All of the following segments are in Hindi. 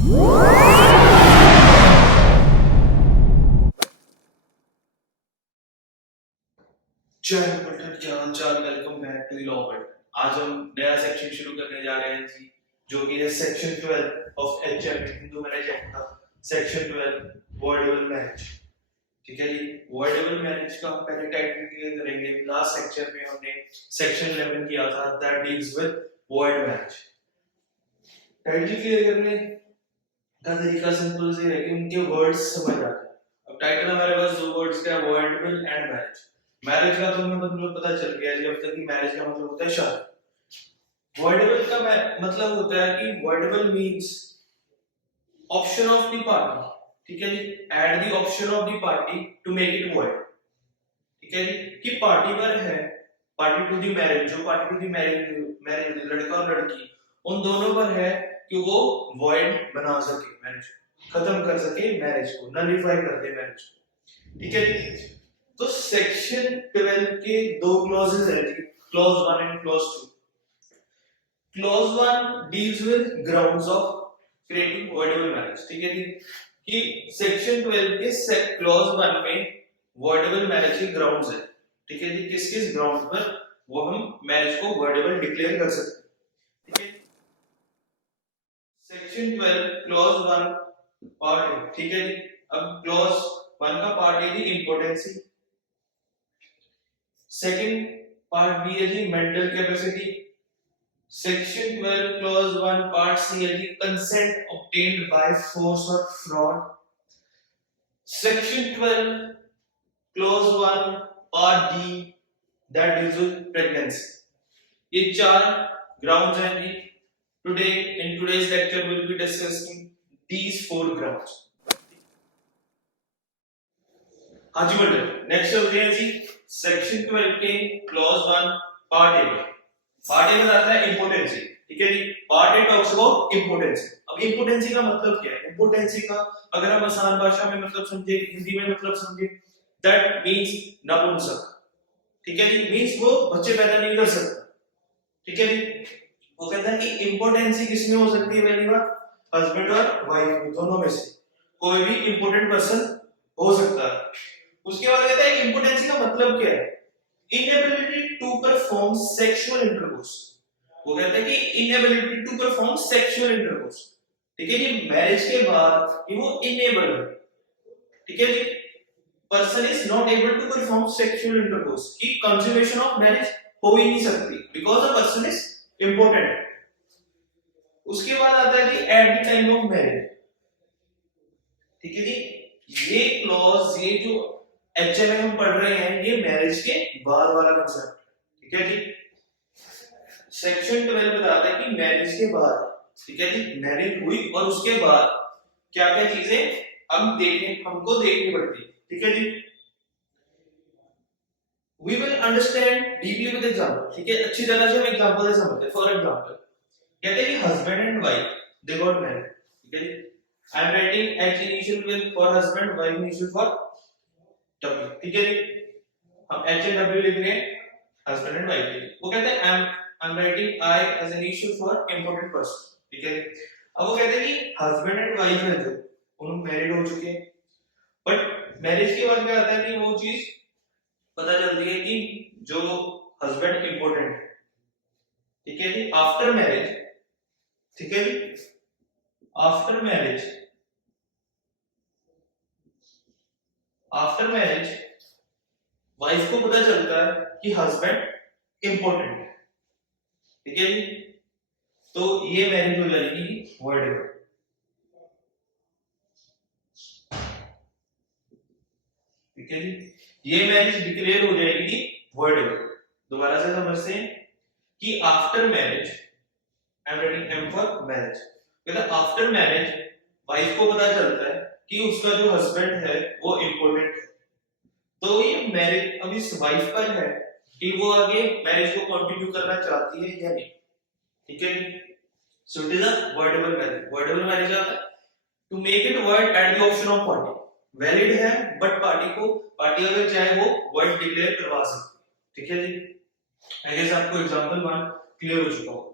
जय बटन क्या हाल चाल। Welcome back to law world. आज हम नया सेक्शन शुरू करने जा रहे हैं जी, जो कि है section 12 of HM Hindu marriage act का सेक्शन 12 वर्डेबल मैरिज। ठीक है जी, वर्डेबल मैरिज का हम पहले टाइटल क्लियर करेंगे। लास्ट सेक्शन में हमने सेक्शन 11 किया था that deals with word marriage. Title clear करने का तरीका सिंपल से है कि उनके वर्ड्स समझ आते हैं। अब टाइटल हमारे पास दो वर्ड्स का है, वर्डेबल एंड मैरिज। मैरिज का तो हमें मतलब पता चल गया जी अब तक कि मैरिज का मतलब होता है शादी। वर्डेबल का मतलब होता है कि voidable means option of the party. ठीक है जी, at the option of the party to make it void. ठीक है जी, कि पार्टी पर है, पार्टी टू द मैरिज, जो पार्टी टू द मैरिज लड़का और लड़की, उन दोनों पर है कि वो वॉइड बना सके, मैरिज खत्म कर सके, मैरिज को नलिफाई कर दे मैरिज को। ठीक है जी, तो सेक्शन 12 के दो क्लॉजेस है जी, clause 1 and clause 2। Clause 1 deals with grounds of creating voidable marriage. ठीक है जी, कि सेक्शन 12 के क्लॉज 1 में वर्डेबल मैरिज के ग्राउंड्स है। ठीक है जी, किस किस ग्राउंड पर वो हम मैरिज को वर्डेबल डिक्लेयर कर सकते हैं। ठीक है, सेक्शन 12 क्लॉज 1 पार्ट है। ठीक है जी, अब क्लॉज 1 का पार्ट है जी इंपोर्टेंसी, सेकंड पार्ट बी है जी mental capacity, section 12 clause 1 part C है जी कंसेंट ऑब्टेन्ड बाय फोर्स और fraud, section 12 clause 1 part D that deals with pregnancy. ये चार ग्राउंड्स हैं जी। Today in today's lecture will be discussing these four grounds। हाँ जी बल्ले, नेक्स्ट चलते हैं जी सेक्शन 12 के क्लॉज 1 पार्ट ए में। पार्ट ए में आता है इंपोर्टेंसी। ठीक है जी, पार्ट ए टॉक्स अबाउट इंपोर्टेंसी। अब इंपोर्टेंसी का मतलब क्या है? इंपोर्टेंसी का अगर हम आसान भाषा में मतलब समझे, हिंदी में मतलब समझे, दैट मींस नपुंसक। ठीक है जी, मींस वो बच्चे पैदा नहीं कर सकता। ठीक है जी, वो कहता है कि इंपोर्टेंसी किसमें हो सकती है? पहली बात हस्बैंड और वाइफ दोनों में से कोई भी इंपोर्टेंट पर्सन हो सकता है। उसके बाद कहता है इंपोर्टेंसी का मतलब क्या है? Inability to perform sexual intercourse. वो कहता है कि inability to perform sexual intercourse. ठीक है जी, मैरिज के बाद कि वो इनेबल है। ठीक है जी, person is not able to perform sexual intercourse, की कंज्यूमेशन ऑफ मैरिज हो ही नहीं सकती because the person is impotent. उसके बाद आता है जी at the time of marriage. ठीक है जी, ये क्लॉज, ये जो एचएम हम पढ़ रहे हैं, ये मैरिज के बाद वाला कंसेप्ट। ठीक है जी, सेक्शन 12 बताता है कि मैरिज के बाद, ठीक है जी, मैरिज हुई और उसके बाद क्या क्या चीजें हमको देखनी पड़ती है। ठीक है जी, we will understand deeply with example. ठीक है, अच्छी तरह से हम एग्जांपल से समझते हैं। फॉर एग्जांपल कहते हैं कि husband and wife they got married. ठीक है जी, I am writing H initial with for husband, wife initial for W. ठीक है जी, हम एच एंड डब्ल्यू लिख रहे हैं हस्बैंड एंड वाइफ के लिए। वो कहते हैं I am writing I as an initial for important person. ठीक है, अब वो कहते हैं कि हस्बैंड एंड वाइफ है जो उन मैरिड हो चुके हैं, बट मैरिज के बाद क्या आता है कि वो चीज पता चलती है कि जो हस्बैंड इंपॉर्टेंट है। ठीक है जी, आफ्टर मैरिज, ठीक है जी, after marriage, after marriage wife को पता चलता है कि हस्बैंड इंपॉर्टेंट है। ठीक है जी, तो ये मैरिज हो जाएगी वर्डेबल। ठीक है जी, ये मैरिज डिक्लेयर हो जाएगी वर्डेबल। दोबारा से समझते हैं कि after marriage, I am writing M for marriage, मतलब आफ्टर मैरिज वाइफ को पता चलता है कि उसका जो हस्बैंड है वो इंपॉर्टेंट है। तो ये मैरिज अब इस वाइफ पर है कि वो आगे मैरिज को कंटिन्यू करना चाहती है या नहीं। ठीक है, so it is a voidable marriage. Voidable marriage आता है to make it void at the option of party. Valid है बट पार्टी अगर चाहे वो वर्ड डिक्लेयर करवा सकती है। ठीक है जी, आई गेस आपको एग्जांपल 1 क्लियर हो चुका होगा।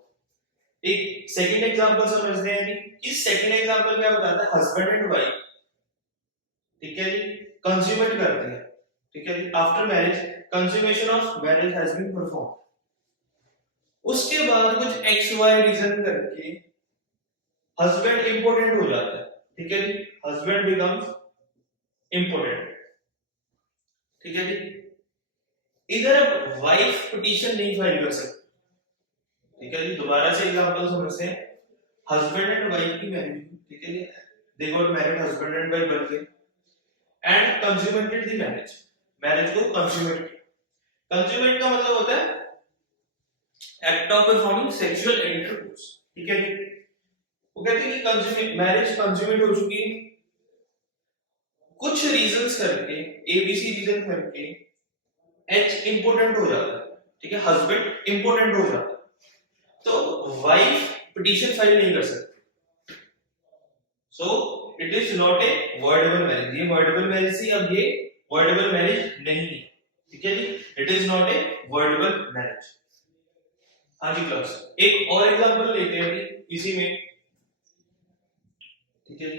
एक सेकंड एग्जांपल समझते हैं कि सेकंड एग्जांपल क्या बताता है, हस्बैंड एंड वाइफ, ठीक है जी, कंज्यूमेट करते हैं, ठीक है जी, after marriage consummation of marriage has been perform, उसके बाद कुछ एक्स वाई रीजन करके हस्बैंड इंपोर्टेंट हो जाता है, ठीक है जी, हस्बैंड बिकम्स इंपोर्टेंट, ठीक है जी। इधर अब वाइफ पिटीशन नहीं फाइल कर सकती, ठीक है जी, दोबारा से एग्जांपल समझते हैं, हस्बैंड एंड वाइफ की मैरिज, ठीक है जी, they got married, husband and wife बन गए and consummated the marriage, marriage को कंज्यूमेट, कंज्यूमेट का मतलब होता है act of performing sexual intercourse, ठीक है जी। वो कहते हैं कि कंज्यूमेट, मैरिज कंज्यूमेट हो चुकी है, कुछ रीजंस करके, एबीसी रीजन करके एच इंपोर्टेंट हो जाता है, ठीक है, हस्बैंड इंपोर्टेंट हो जाता है, तो वाइफ पिटीशन फाइल नहीं कर सकती, so it is not a voidable marriage, ये वर्डेबल मैरिज थी, अब ये वर्डेबल मैरिज नहीं है, ठीक है जी, it is not a voidable marriage. हाँ जी क्लास, एक और एग्जांपल लेते हैं अभी इसी में, ठीक है जी।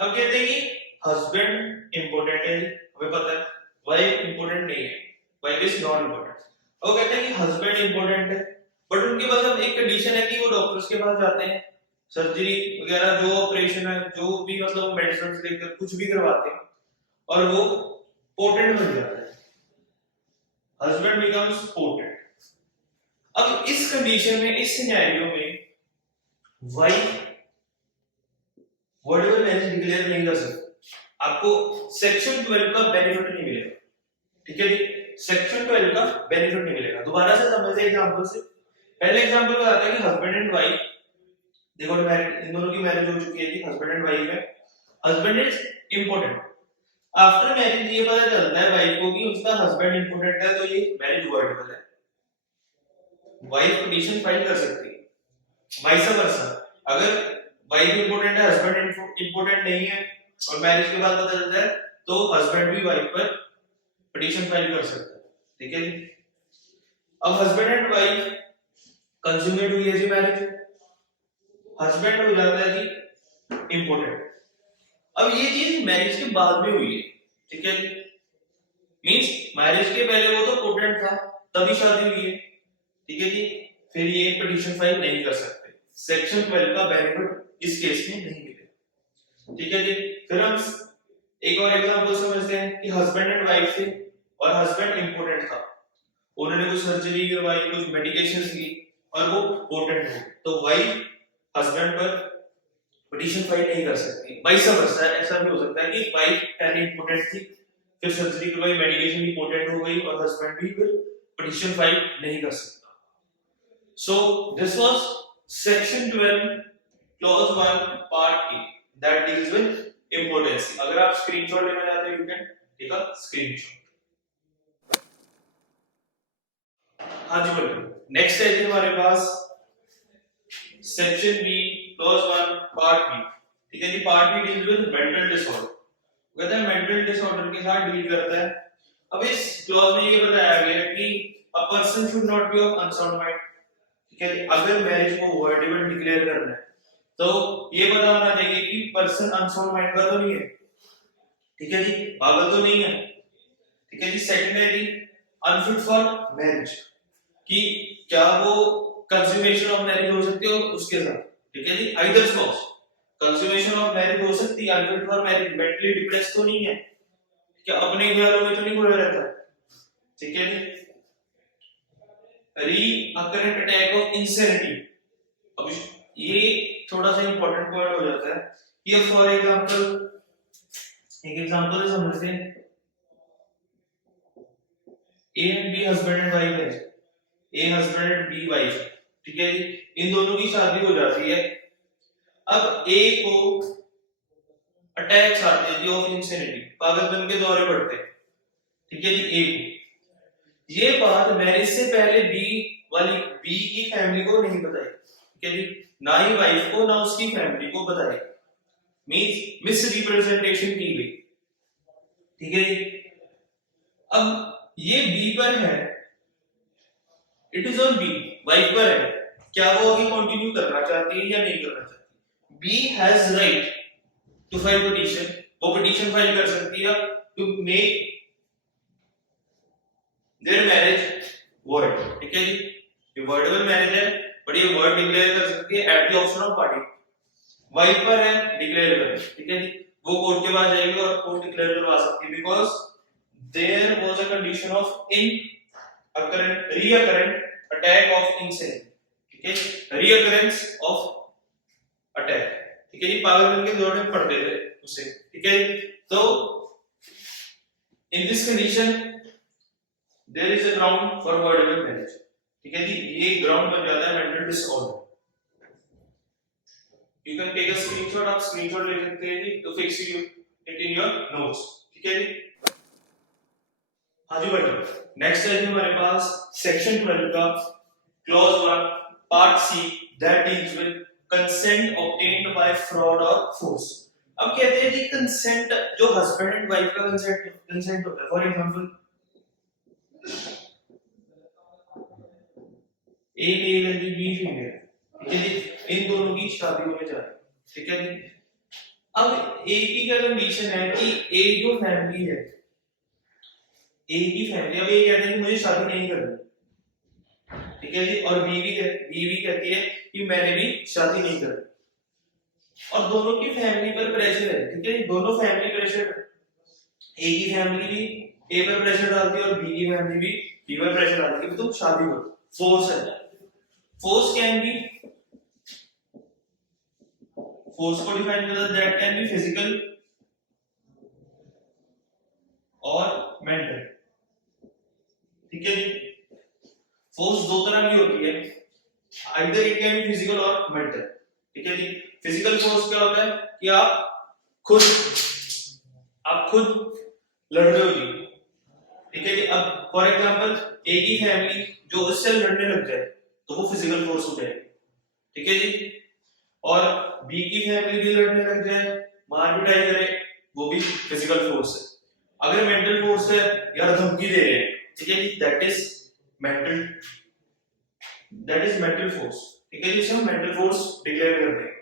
अब कहते हैं कि हस्बैंड इंपोर्टेंट है, हमें पता है, वाइफ इंपोर्टेंट नहीं है, वाइफ इज नॉट इंपोर्टेंट। अब कहते हैं कि हस्बैंड इंपोर्टेंट है, बट उनके पास अब एक कंडीशन है कि वो डॉक्टर्स के पास जाते हैं, सर्जरी वगैरह जो ऑपरेशन है, जो भी मतलब मेडिसिन लेकर कुछ भी करवाते हैं, और वो पोटेंट बन जाता है, हस्बैंड बिकम्स पोटेंट। अब इस कंडीशन में, इस सिनेरियो में वाइफ वर्डेबल मैरिज डिक्लेयर नहीं कर सकती, आपको सेक्शन 12 का बेनिफिट नहीं मिलेगा, ठीक है जी, सेक्शन 12 का बेनिफिट नहीं मिलेगा। दोबारा से समझते हैं एग्जांपल से, पहले एग्जांपल बताता है कि हस्बैंड एंड वाइफ, देखो मैरिज, इन दोनों की मैरिज हो चुकी है जी, हस्बैंड एंड वाइफ है, husband is important, after marriage ये पता चलता है वाइफ को कि उसका हस्बैंड इंपोर्टेंट है, तो ये मैरिज वर्डेबल है, वाइफ पिटीशन फाइल कर सकती है, वाइस वर्सा, अगर वाइफ इंपोर्टेंट है, हस्बैंड इंपोर्टेंट नहीं है, और मैरिज के बाद पता चलता है, तो हस्बैंड भी वाइफ पर पिटीशन फाइल कर सकता है, ठीक है जी। अब हस्बैंड एंड वाइफ कंज्यूमेट हुई है जी मैरिज, हस्बैंड हो जाता है जी इंपोर्टेंट। अब ये चीज मैरिज के बाद में हुई है, ठीक है जी, मींस मैरिज के पहले वो तो पोटेंट था, तभी शादी हुई है, ठीक है जी, फिर ये पिटीशन फाइल नहीं कर सकते, सेक्शन 12 का बेनिफिट इस केस में नहीं मिलेगा, ठीक है जी। फिर हम एक और एग्जांपल समझते हैं कि हस्बैंड एंड वाइफ थे, और हस्बैंड इंपोर्टेंट था, उन्होंने कुछ सर्जरी करवाई, कुछ मेडिकेशंस ली, और वो पोटेंट हो, तो वाइफ हस्बैंड पर पिटीशन फाइल नहीं कर सकती, वाइस वर्सा, ऐसा भी हो सकता है कि वाइफ पहले इंपोर्टेंट थी, फिर सर्जरी करवाई, मेडिकेशन भी पोटेंट हो गई, और हस्बैंड भी फिर पिटीशन फाइल नहीं कर सकता। So this was section 12 clause 1 part A that deals with importance। अगर आप स्क्रीनशॉट लेना चाहते हो, you can take a screenshot। हाँ जी बोलिए, नेक्स्ट है जी हमारे पास section B clause 1 part B, ठीक है जी। Part B deals with mental disorder, कहता है मेंटल डिसऑर्डर के साथ डील करता है। अब इस क्लॉज में ये बताया गया है कि a person should not be of unsound mind, ठीक है जी। अगर मैरिज को वर्डेबल डिक्लेयर करना है, तो ये पता होना चाहिए कि पर्सन अनसाउंड माइंड का तो नहीं है, ठीक है जी, पागल तो नहीं है, ठीक है जी। सेकंड है जी अनफिट फॉर मैरिज, कि क्या वो कंज्यूमेशन ऑफ मैरिज हो सकती है उसके साथ, ठीक है जी, either spouse, consummation of marriage हो सकती है, unfit for marriage, mentally depress तो नहीं है, क्या अपने ख्यालों में तो नहीं खोया रहता, ठीक है जी। रीअकरेंट अटैक ऑफ इंसैनिटी, अब ये थोड़ा सा इंपॉर्टेंट पॉइंट हो जाता है कि फॉर एग्जांपल, एक एग्जांपल समझते हैं, A and B husband and wife है, A husband and B wife, ठीक है जी, इन दोनों की शादी हो जाती है। अब ए को अटैक्स आते हैं ऑफ इंसैनिटी, पागलपन के दौरे पड़ते हैं, ठीक है जी, ए को। ये बात मैरिज से पहले बी वाली, बी की फैमिली को नहीं बताई, ठीक है जी, ना ही वाइफ को, ना उसकी फैमिली को बताई, मींस मिस रिप्रेजेंटेशन की गई, ठीक है जी। अब ये बी पर है, it is on B, wife पर है, क्या वो आगे कंटिन्यू करना चाहती है या नहीं करना चाहती। B has right to file petition, वो पिटीशन फाइल कर सकती है to make their marriage void, ठीक है जी। ये वर्डेबल मैरिज है, बट ये वर्ड डिक्लेयर कर सकती है at the option of party. Wife पर है डिक्लेयर कर, ठीक है जी। वो कोर्ट के पास जाएगी और कोर्ट डिक्लेयर करवा सकती है, because there was a condition of recurrent attack of insanity, ठीक है, रीअकरेंस ऑफ अटैक, ठीक है जी। पागलपन के दौरान में पढ़ते थे उसे, ठीक है। तो in this condition there is a ground for voidable marriage, ठीक है जी। ये ग्राउंड बन जाता है mental disorder. You can take a screenshot, आप स्क्रीनशॉट ले सकते हैं जी to fix it in your notes, ठीक है जी। हाँ जी बेटा, नेक्स्ट है जी हमारे पास सेक्शन 12 का clause 1 part see that deals with consent obtained bye fraud और फोर्स। अब कहते हैं जी कंसेंट जो हस्बैंड एंड वाइफ का कंसेंट होता है। फॉर एग्जांपल ए मेल है जी, बी फीमेल, ठीक है जी। इन दोनों की शादी होने जा रही है, ठीक है जी। अब ए की क्या कंडीशन है कि ए जो फैमिली है, ए की फैमिली, अब ए कहते हैं कि मुझे शादी नहीं करनी, ठीक है जी। और बी भी कहती है कि मैंने भी शादी नहीं करनी। और दोनों की फैमिली पर प्रेशर है, ठीक है जी। दोनों फैमिली प्रेशर, ए की फैमिली भी ए पर प्रेशर डालती है और बी की फैमिली भी बी पर प्रेशर डालती है कि तुम शादी करो। फोर्स है, फोर्स कैन बी, फोर्स को डिफाइन करता है दैट कैन बी फिजिकल और मेंटल, ठीक है जी। फोर्स दो तरह की होती है, either it can be physical और मेंटल, ठीक है जी। फिजिकल फोर्स क्या होता है कि आप खुद लड़ रहे हो जी, ठीक है जी। अब फॉर एग्जांपल ए की फैमिली जो उससे लड़ने लग जाए तो वो फिजिकल फोर्स हो जाएगी, ठीक है जी। और बी की फैमिली भी लड़ने लग जाए, मार पिटाई करे, वो भी फिजिकल फोर्स है। अगर मेंटल फोर्स है, यार धमकी दे रहे हैं, ठीक है जी, दैट इज मेंटल फोर्स, ठीक है जी। इसे हम मेंटल फोर्स डिक्लेयर करते हैं।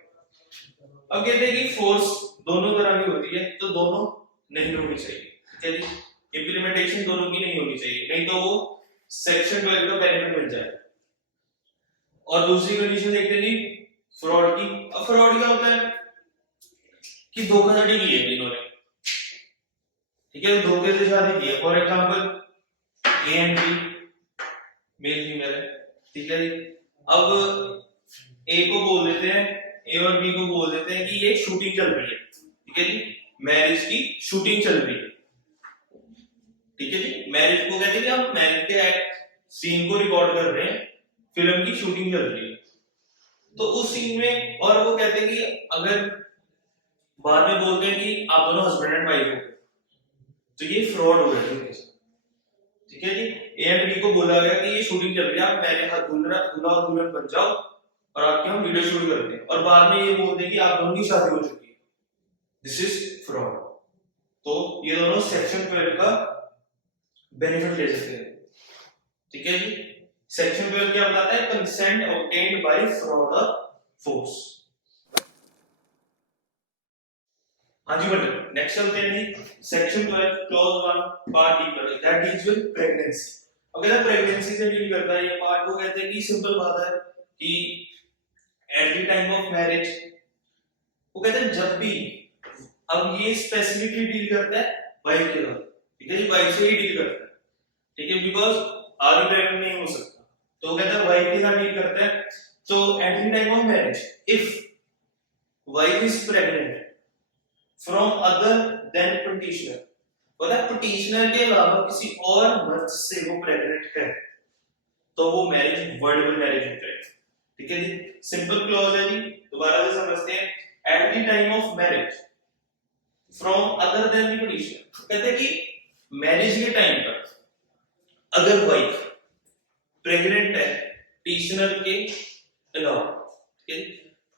अब कहते हैं कि फोर्स दोनों तरह की होती है, तो दोनों नहीं होनी चाहिए, ठीक है जी। इंप्लीमेंटेशन दोनों की नहीं होनी चाहिए, नहीं तो वो सेक्शन 12 का बेनिफिट मिल जाए। और दूसरी कंडीशन देखते हैं जी फ्रॉड की। अब फ्रॉड क्या होता है कि धोखाधड़ी की है इन्होंने, ठीक है, धोखे से शादी की है। For example A and B male female है, ठीक है जी। अब ए को बोल देते हैं, ए और बी को बोल देते हैं कि ये शूटिंग चल रही है, ठीक है जी, मैरिज की शूटिंग चल रही है, ठीक है जी। मैरिज को कहते हैं कि हम मैरिज के सीन को रिकॉर्ड कर रहे हैं, फिल्म की शूटिंग चल रही है। तो उस सीन में, और वो कहते हैं कि अगर बाद में बोलते हैं कि आप दोनों हस्बैंड एंड वाइफ हो, तो ये फ्रॉड हो गया, ठीक है जी। ए एंड बी को बोला गया कि ये शूटिंग चल रही है, आप मेरे हाथ दूल्हा और दुल्हन बन जाओ और आपके हम वीडियो शूट करते हैं, और बाद में ये बोलते हैं कि आप दोनों की शादी हो चुकी है। This is fraud. तो ये दोनों सेक्शन 12 का बेनिफिट ले सकते हैं, ठीक है जी। सेक्शन 12 क्या बताता है? कंसेंट ऑब्टेन्ड बाय फ्रॉड और फोर्स। हाँ जी बेटा, नेक्स्ट चलते हैं जी सेक्शन 12 क्लॉज 1 पार्ट डी पर, दैट डील्स विद प्रेगनेंसी। अगर प्रेगनेंसी से डील करता है ये पार्ट, वो कहते हैं कि सिंपल बात है कि eight the time of marriage, वो कहते हैं जब भी, अब ये स्पेसिफिकली डील करता है वाइफ के साथ, ठीक है जी, वाइफ से ही डील करता है, ठीक है, बिकॉज आगे प्रेग्नेंट नहीं हो सकता, तो कहता है वाइफ के साथ डील करता है। तो eight the time of marriage if wife is pregnant from other than petitioner, मतलब पिटिशनर के अलावा किसी और मर्द से वो प्रेग्नेंट है, तो वो मैरिज वर्डेबल मैरिज होता है, ठीक है जी। सिंपल क्लॉज है जी, दोबारा से समझते हैं। Eight the time of marriage from other than the petitioner, कहते हैं कि मैरिज के टाइम पर अगर वाइफ प्रेग्नेंट है पिटिशनर के अलावा, ठीक है,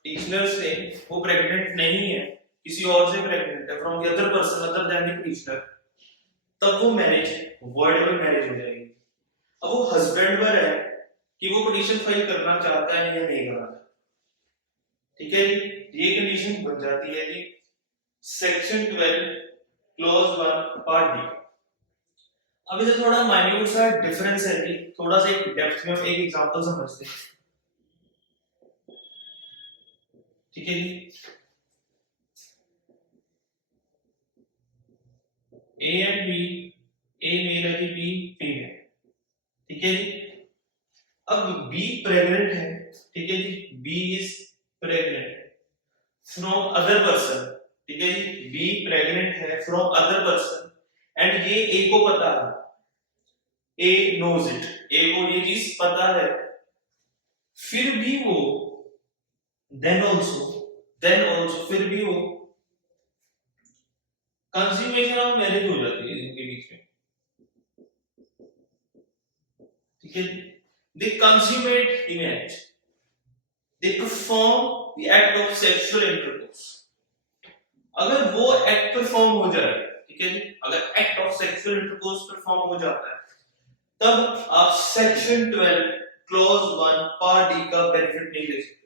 पिटिशनर से वो प्रेग्नेंट नहीं है, किसी और से प्रेग्नेंट है from the other person other than the petitioner, तब वो मैरिज वर्डेबल मैरिज हो जाएगी। अब वो हस्बैंड पर है कि वो पिटीशन फाइल करना चाहता है या नहीं करना चाहता। ठीक है जी, ये कंडीशन बन जाती है जी सेक्शन 12 क्लॉज 1 पार्ट डी। अब इसे थोड़ा माइन्यूट सा डिफरेंस है जी, थोड़ा सा एक डेप्थ में एक एग्जांपल समझते हैं। ठीक है जी, A and B, A male है जी, बी फीमेल। ठीक है जी, अब बी प्रेग्नेंट है। ठीक है जी, B is pregnant from other person. ठीक है जी, बी प्रेग्नेंट है फ्रॉम अदर पर्सन एंड ये ए को पता है, ए नोज इट, ए को ये चीज पता है, फिर भी वो देन ऑल्सो फिर भी वो कंज्यूमेशन ऑफ मैरिज हो जाती है इनके बीच में। ठीक है, they consummate the marriage, they perform the act of sexual intercourse. अगर वो एक्ट परफॉर्म हो जाए, ठीक है जी, अगर act of sexual intercourse perform हो जाता है, तब आप सेक्शन 12 क्लॉज 1 पार्ट डी का बेनिफिट नहीं ले सकते।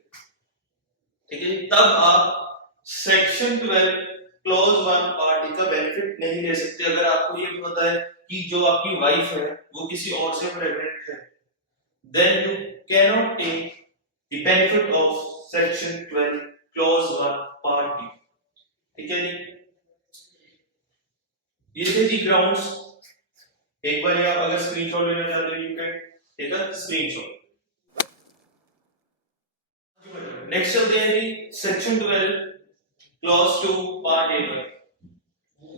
ठीक है, तब आप सेक्शन 12 क्लॉज 1 पार्ट डी का बेनिफिट नहीं ले सकते अगर आपको ये पता है कि जो आपकी वाइफ है वो किसी और से प्रेग्नेंट है, then you cannot take the benefit of section 12 clause 1 part D। ठीक है जी, ये थे जी ग्राउंड्स। एक बार आप अगर स्क्रीनशॉट लेना चाहते हो you can take a screenshot. Next चलते हैं जी सेक्शन 12 क्लॉज 2 पार्ट ए पर,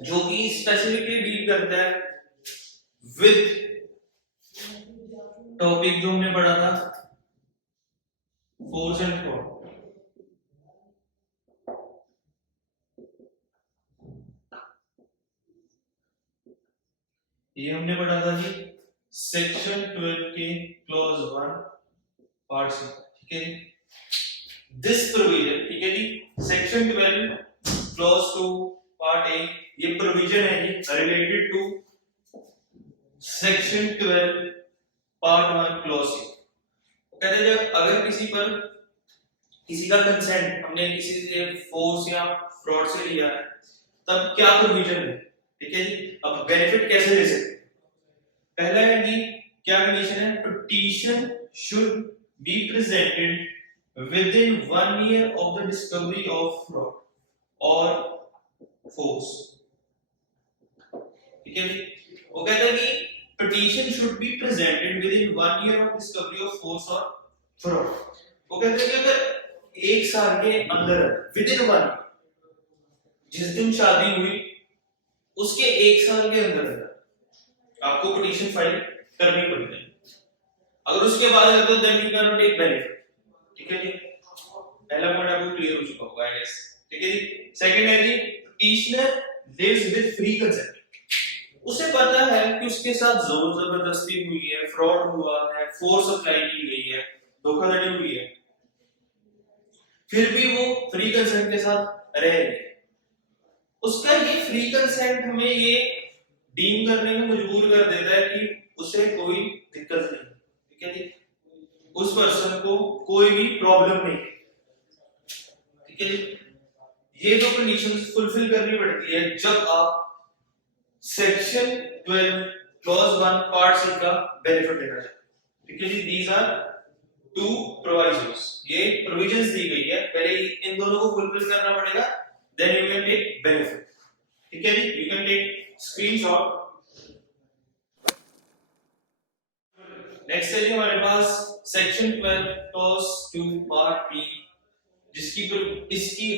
जो कि स्पेसिफिकली डील करता है विद टॉपिक जो हमने पढ़ा था फोर्स एंड फ्रॉड। ये हमने पढ़ा था जी सेक्शन 12 के क्लॉज 1 पार्ट सी। ठीक है जी, दिस प्रोविजन, ठीक है जी, सेक्शन 12 क्लॉज 2 पार्ट ए, ये प्रोविजन है जी related to section 12 part 1 clause C. कहते हैं जब अगर किसी का कंसेंट हमने किसी से फोर्स या फ्रॉड से लिया है, तब क्या प्रोविजन है। ठीक है जी, अब बेनिफिट कैसे ले सकते। पहला है जी, क्या कंडीशन है, petition should be presented with in 1 year of the discovery of fraud और फोर्स। ठीक है जी, वो कहता है कि petition should be presented with in 1 year of discovery of force और फ्रॉड। वो कहते हैं कि अगर 1 साल के अंदर विद इन 1, जिस दिन शादी हुई उसके 1 साल के अंदर आपको पिटीशन फाइल करनी पड़ेगी। अगर उसके बाद है तो then you can take benefit. ठीक है जी, पहला पॉइंट आपको क्लियर हो चुका होगा आई गेस। ठीक है जी, सेकंड है जी petitioner lives with free consent. उसे पता है कि उसके साथ जोर जबरदस्ती हुई है, फ्रॉड हुआ है, फोर्स अप्लाई की गई है, धोखाधड़ी हुई है, फिर भी वो फ्री कंसेंट के साथ रह रहे हैं। उसका ये फ्री कंसेंट हमें ये डीम करने में मजबूर कर देता है कि उसे कोई दिक्कत नहीं। ठीक है जी, उस पर्सन को कोई भी प्रॉब्लम नहीं। ठीक है जी, ये दो कंडीशंस फुलफिल करनी पड़ती है जब आप सेक्शन 12 क्लॉज 1 पार्ट सी का बेनिफिट लेना चाहते हैं। ठीक है जी, दीज आर 2 प्रोविजंस, ये प्रोविजंस दी गई है, पहले इन दोनों को फुलफिल करना पड़ेगा, then you can take benefit. ठीक है जी, you can take screenshot. Next है जी हमारे पास सेक्शन 12 क्लॉज 2 पार्ट बी, जिसकी इसकी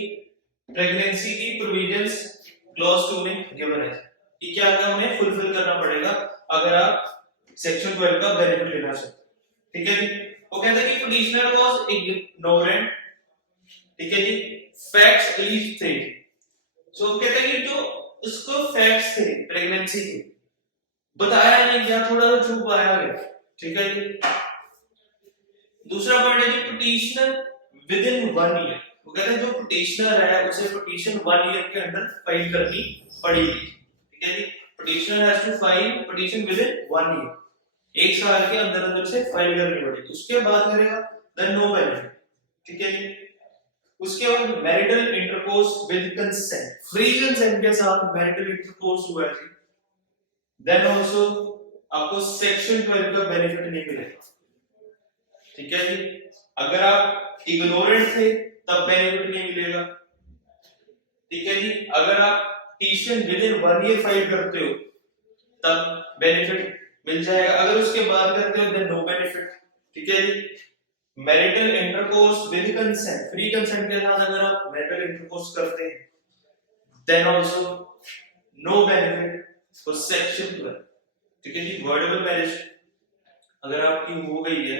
प्रेगनेंसी की प्रोविजंस क्लॉज 2 में गिवन है कि क्या क्या हमें फुलफिल करना पड़ेगा अगर आप सेक्शन 12 का बेनिफिट लेना चाहते हैं। ठीक है जी, वो कहता है कि पिटीशनर वाज इग्नोरेंट। ठीक है जी, फैक्ट्स एलीज थे। सो कहता है कि जो उसको फैक्ट्स थे प्रेगनेंसी के बताया नहीं गया, थोड़ा सा छुपाया गया। ठीक है जी, दूसरा पॉइंट है जी पिटीशनर विद इन 1 ईयर। वो कहते हैं जो पिटीशनर है उसे पिटीशन 1 ईयर के अंदर फाइल करनी पड़ेगी। ठीक है जी, petitioner has to file petition within 1 year. एक साल के अंदर अंदर से फाइल करनी पड़ेगी, उसके बाद करेगा देन नो बेनिफिट, ठीक है। उसके बाद marital intercourse with consent, free consent के साथ मैरिटल इंटरकोर्स हुआ है, देन आल्सो आपको सेक्शन 12 का बेनिफिट नहीं मिलेगा, ठीक है जी। अगर आप इग्नोरेंट थे तब बेनिफिट नहीं मिलेगा, ठीक है जी। अगर आप petition within 1 year file करते हो तब बेनिफिट मिल जाएगा, अगर उसके बाद करते हो देन नो बेनिफिट, ठीक है जी। Marital intercourse with consent, free consent के साथ अगर आप मैरिटल इंटरकोर्स करते हैं then also no benefit for section 12, ठीक है जी। वर्डेबल मैरिज अगर आपकी हो गई है,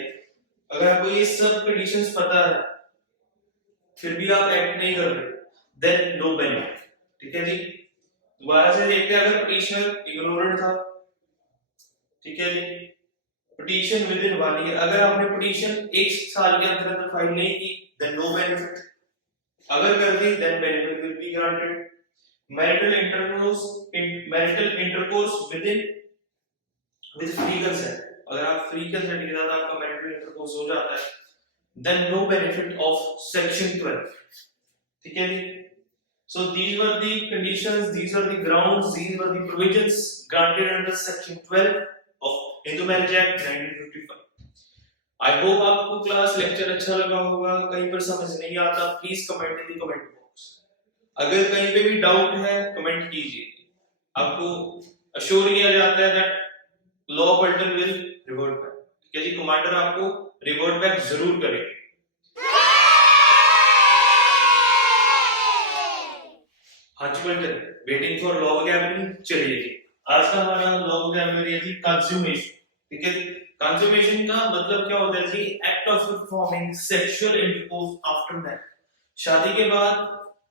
अगर आपको ये सब कंडीशंस पता है फिर भी आप एक्ट नहीं कर रहे देन नो बेनिफिट, ठीक है जी। दोबारा से देखते हैं, अगर पिटीशनर इग्नोरेंट था, ठीक है जी, पिटीशन विद इन 1 ईयर, अगर आपने पिटीशन 1 साल के अंदर अंदर फाइल नहीं की देन नो बेनिफिट, अगर कर दी then benefit will be granted. Marital intercourse within with free consent, अगर आप फ्री कंसेंट के साथ आपका मैरिटल इंटरकोर्स हो जाता है then no benefit of section 12, ठीक है जी। So these were the conditions, these were the grounds, these were the provisions granted under Section 12 of Hindu Marriage Act 1955. I hope आपको क्लास लेक्चर अच्छा लगा होगा, कहीं पर समझ नहीं आता please comment in the comment box, अगर कहीं पे भी डाउट है कमेंट कीजिए, आपको अश्योर किया जाता है that law button will revert back, ठीक है जी। कमांडर आपको रिवर्ट बैक जरूर करेगा। हाँ जी button, waiting for law vocabulary, चलिए जी आज का हमारा लॉ वोकैबुलरी है जी कंज्यूमेशन, ठीक है जी। कंज्यूमेशन का मतलब क्या होता है जी, act of performing sexual intercourse after marriage, शादी के बाद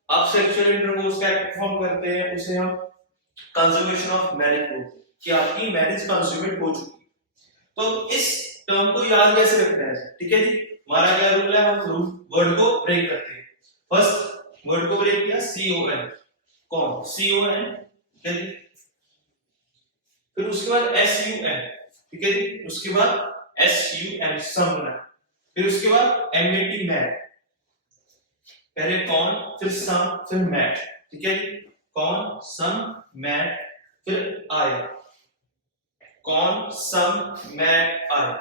आप सेक्सुअल इंटरकोर्स का एक्ट परफॉर्म करते हैं उसे हम कंज्यूमेशन ऑफ मैरिज बोलते हैं, कि आपकी मैरिज कंज्यूमेट हो चुकी है। तो इस टर्म को याद कैसे रखना है, ठीक है जी। हमारा क्या रूल है, हम वर्ड को ब्रेक करते हैं। फर्स्ट वर्ड को ब्रेक किया CON, कौन, CON, ठीक है जी। फिर उसके बाद SUN, ठीक है जी। उसके बाद SUN समन, फिर उसके बाद MAT मैट, पहले कौन फिर सम फिर मैट, ठीक है जी। कौन सम मैट फिर आय, कौन सम मैट आय,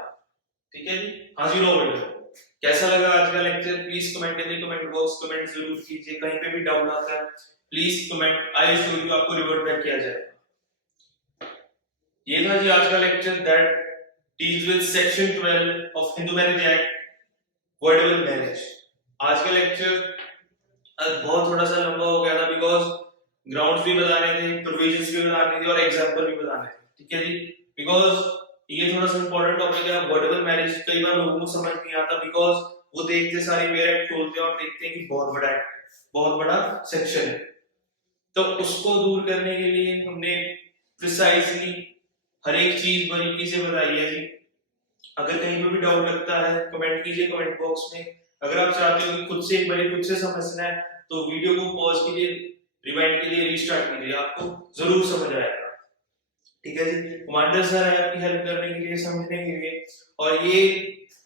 ठीक है जी। हाँ जी रोबोट, कैसा लगा आज का lecture, please comment in the comment box, comment जरूर कीजिए, कहीं पे भी डाउट आता है please comment, I assure you आपको रिवर्ट बैक किया जाएगा। ये था जी आज का lecture that deals with section 12 of Hindu marriage act, voidable marriage. आज का लेक्चर बहुत थोड़ा सा लंबा हो गया था बिकॉज ग्राउंड्स भी बताने थे, प्रोविजंस भी बताने थे और एग्जांपल भी बताने थे, ठीक है जी। बिकॉज ये थोड़ा सा इंपॉर्टेंट टॉपिक है, वर्डेबल मैरिज कई बार लोगों को समझ नहीं आता बिकॉज वो देखते सारी मेरा एक्ट खोलते हैं और देखते हैं कि बहुत बड़ा एक्ट, बहुत बड़ा सेक्शन है। तो उसको दूर करने के लिए हमने प्रिसाइजली हर एक चीज बारीकी से बताई है जी। अगर कहीं पे भी डाउट लगता है कमेंट कीजिए कमेंट बॉक्स में, अगर आप चाहते हो कि खुद से एक बार खुद से समझना है तो वीडियो को पॉज कीजिए, रिवाइंड कीजिए, रीस्टार्ट कीजिए, आपको जरूर समझ आएगा, ठीक है जी। कमांडर सर है आपकी हेल्प करने के लिए, समझने के लिए, और ये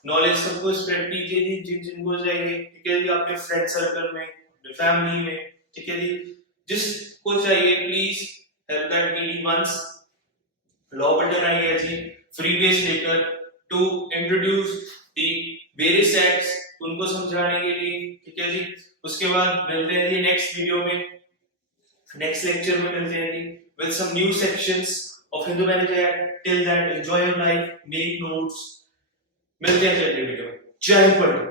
नॉलेज सबको स्प्रेड कीजिए जी, जिन जिनको चाहिए, ठीक है जी। अपने फ्रेंड सर्कल में, फैमिली में, ठीक है जी, जिसको चाहिए please help that needy ones. Law button आई है जी फ्री बेस लेकर to introduce the various acts, उनको समझाने के लिए, ठीक है जी। उसके बाद मिलते हैं जी नेक्स्ट वीडियो में, नेक्स्ट लेक्चर में मिलते हैं जी with some new sections of Hindu marriage act. Till that enjoy your life, make notes, मिलते हैं अगले वीडियो में। जय हिंद।